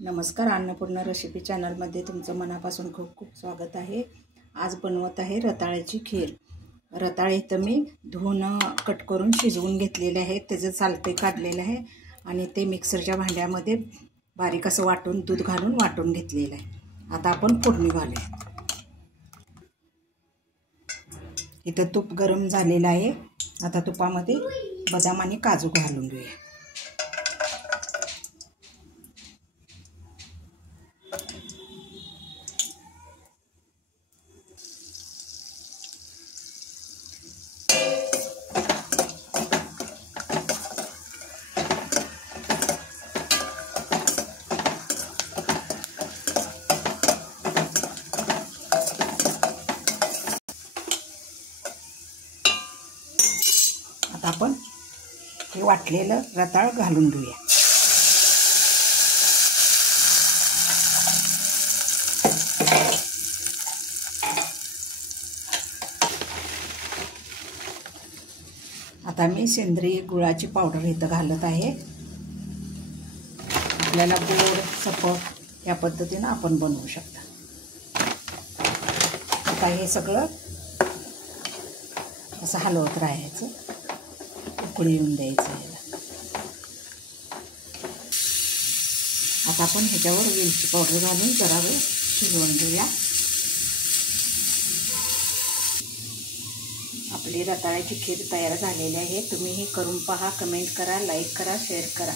नमस्कार, अन्नपूर्णा रेसिपी चॅनलमध्ये तुमचं मनापासून खूप खूप स्वागत आहे। आज बनवत आहे रताळ्याची खीर। रताळे इथं मी धुवून कट करून शिजवून घेतलेले आहे, त्याचं सालटे काढलेलं आहे आणि ते मिक्सरच्या भांड्यामध्ये बारीक असं वाटून दूध घालून वाटून घेतलेलं आहे। आता आपण फोडणी घालूया। इथं तूप गरम झालेलं आहे, आता तुपामध्ये बदाम आणि काजू घालून घेऊया। आता आपण हे वाटलेलं रताळ घालून घेऊया। आता मी सेंद्रिय गुळाची पावडर इथं घालत आहे। आपल्याला गोड सपक या पद्धतीने आपण बनवू शकता। आता हे सगळं असं हलवत राहायचं, उकळी येऊन द्यायचं याला। आता आपण ह्याच्यावर वेलची पावडर घालून जरा वेळ शिजवून घेऊया। आपली रताळ्याची खीर तयार झालेली आहे। तुम्ही हे करून पहा, कमेंट करा, लाईक करा, शेअर करा।